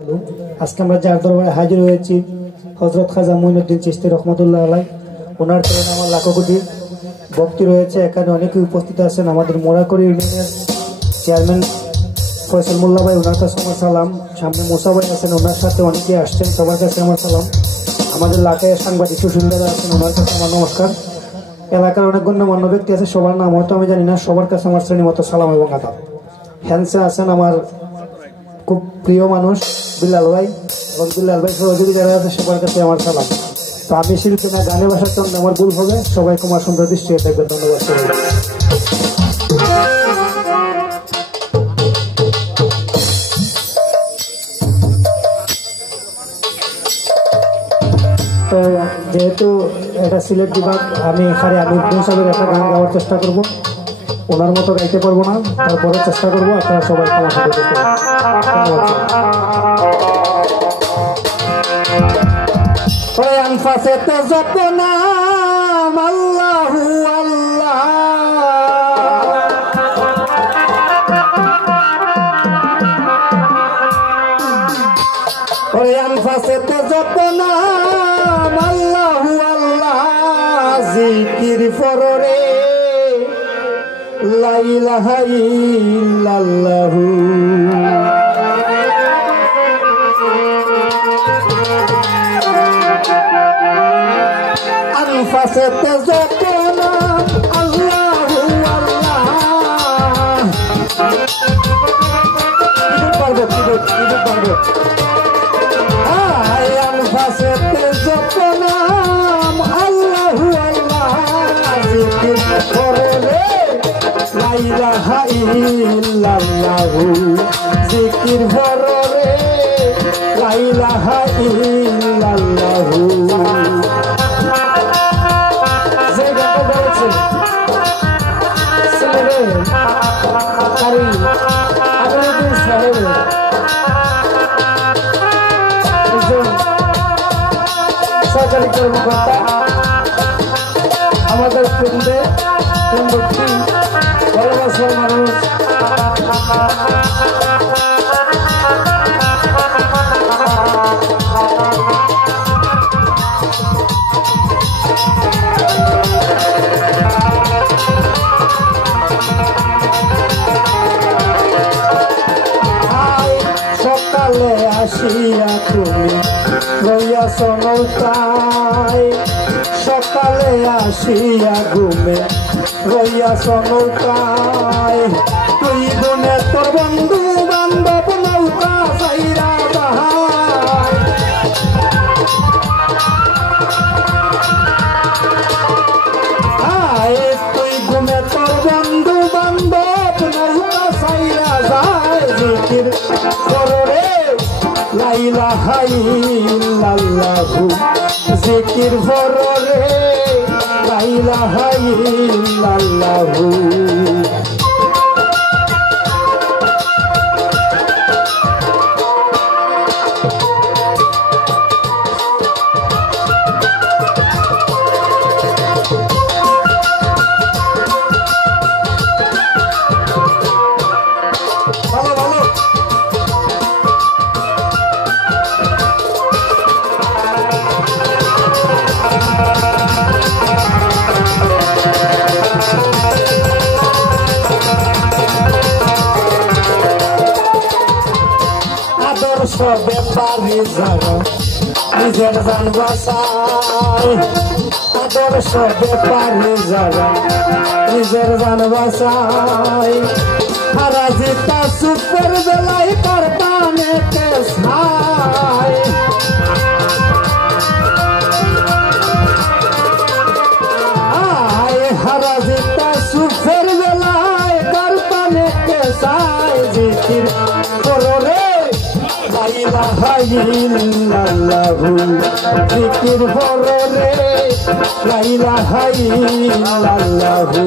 আজকে আমরা যার দরবারে হাজির হয়েছি হযরত খাজা মুঈনুদ্দিন চিশতি রহমাতুল্লাহ আলাইহি, ওনার চরণে আমার লাখো কোটি ভক্তি রয়েছে। এখানে অনেকেই উপস্থিত আছেন। আমাদের মোরাকড়ি ইউনিয়নের চেয়ারম্যান ফয়সাল মোল্লা ভাই, ওনার কাছে আমার সালাম। সামনে মুসা ভাই আছেন, ওনার সাথে অনেকেই আসছেন, সবার কাছে আমার সালাম। আমাদের এলাকায় সাংবাদিক সুশীলরা আছেন, ওনার কাছে আমার নমস্কার। এলাকার অনেক গণ্যমান্য ব্যক্তি আছে, সবার নাম হয়তো আমি জানি না, সবার কাছে আমার শ্রেণী মতো সালাম এবং আদাব। হ্যান্সে আছেন আমার খুব প্রিয় মানুষ বিল্লাল ভাই, এবং বিল্লাল ভাই সহযোগী যারা আছে সবার কাছে আমার সালাম। তো আমি শিল্পী না, গানে ভাষার চন্দ্র আমার ভুল হবে, সবাই কুমার সুন্দর দৃষ্টি থাকবে। ধন্যবাদ সবাই। তো যেহেতু এটা সিলেট বিভাগ, আমি সাহেবের একটা গান গাওয়ার চেষ্টা করব। ওনার মতো গাইতে পারবো না, তারপরে চেষ্টা করবো। আপনারা সবাই আমার সাথে দেখতে পারেন। আনফাসেতে যত নাম আল্লাহু আল্লাহ, ওরে আনফাসেতে যত নাম আল্লাহু আল্লাহ, জিকির ফররে লা ইলাহা ইল্লাল্লাহু। আনফাসেতে যত নাম আল্লাহু আল্লাহ, পারবে আনফাসেতে যত নাম আল্লাহু আল্লাহ, জিকির করলে লা ইলাহা ইল্লাল্লাহু, জিকির করলে লা ইলাহা ইল্লাল্লাহু। সরকারি কর্মকর্তা আমাদের কেন্দ্রে কেন্দ্রটি ভালোবাসার মানুষ, সকালে আসিয়া তুমি রইয়াছ নৌকায়, সকালে আসিয়া ঘুমে রইয়াছ নৌকায়, তুই বনে তোর বন্ধু বান্ধব নৌকা চাইরা যাহাই, তুই ঘুমে তোর বন্ধু বান্ধব নৌকা চাইরা যায়, জিকির কররে লা ইলাহা ইল্লাল্লাহু, জিকির কররে লা ইলাহা ইল্লাল্লাহু। আদর্শ ব্যাপারী যারা নিজের জান বাঁচায়, আদর্শ ব্যাপারী যারা নিজের জান বাঁচায়, হারাজিতা সুপের বেলায় তার পানে কেসায়, হারাজিতা সুপের বেলায় তার পানে কেসায়, জিকির কররে লা ইলাহা ইল্লাল্লাহু, জিকির কররে লা ইলাহা ইল্লাল্লাহু।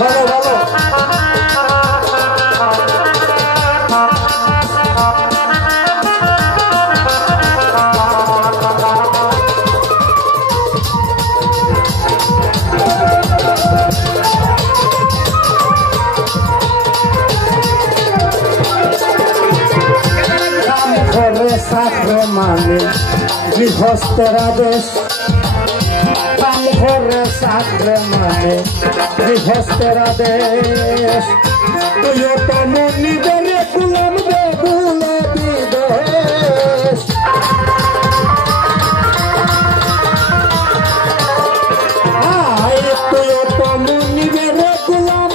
ভালো ভালো থাকলে মানে গৃহস্থের আদেশ কাম করে থাকলে মানে গৃহস্থের আদেশ তুইও তো মনিবের গুলাম বেগুলে বিদেশ তুইও তো মনিবের গুলাম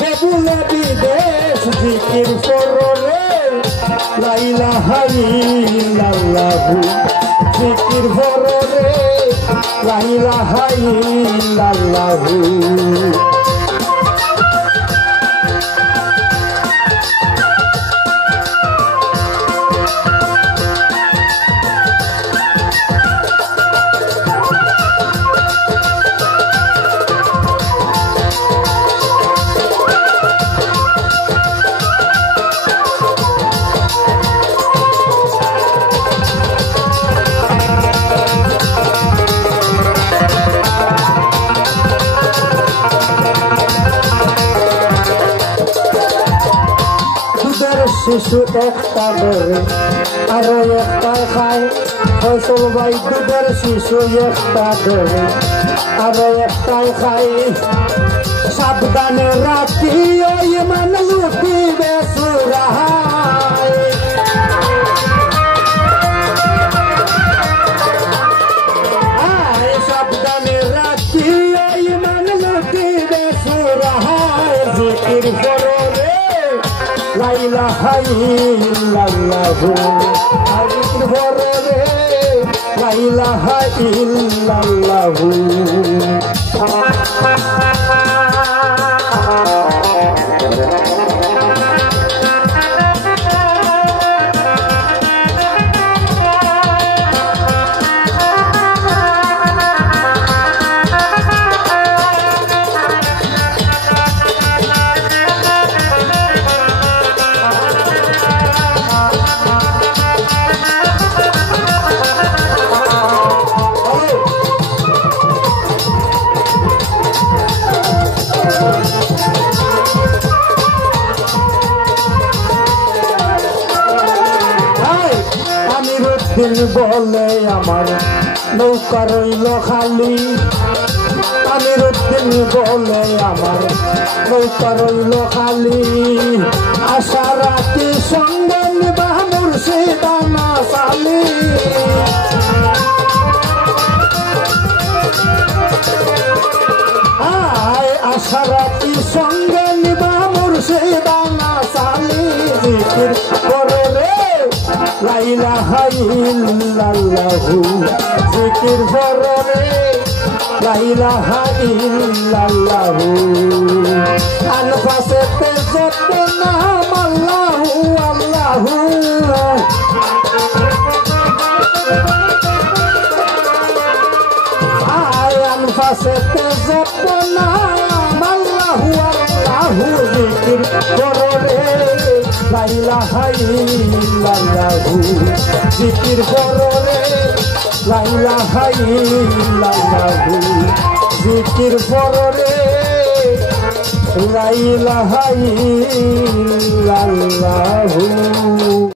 বেগুলে বিদেশ জিকির করলে লা ইলাহা ইল্লাল্লাহু জিকির করলে লা ইলাহা ইল্লাল্লাহু শিশু একটা ধরে আরো একটা খায় ফসল ভাই দুধের শিশু একটা ধরে আরো একটাই খায় সাবধানে রাখি ওই মান লুটিবে সুরাহায় সাবধানে রাখি ওই মান লুটিবে সুরাহায় জিকির করো লা ইলাহা ইল্লাল্লাহু জিকির করো রে লা ইলাহা ইল্লাল্লাহু বলে আমার নৌকা রইল খালি আমির উদ্দিন বলে আমার নৌকা রইল খালি আশা রাখি সঙ্গে নিবা মুর্শিদানা সালি আশা রাখি সঙ্গে নিবা মুর্শিদানা সালি জিকির করে রে লা ইলাহা ইল্লাল্লাহু জিকির করো রে লা ইলাহা ইল্লাল্লাহু আনফাসেতে যত নাম আল্লাহু আল্লাহু আনফাসেতে যত নাম আল্লাহু আল্লাহু জিকির করো রে লা ইলাহা ইল্লাল্লাহু জিকির করো রে লা ইলাহা ইল্লাল্লাহু জিকির করো রে লা ইলাহা ইল্লাল্লাহু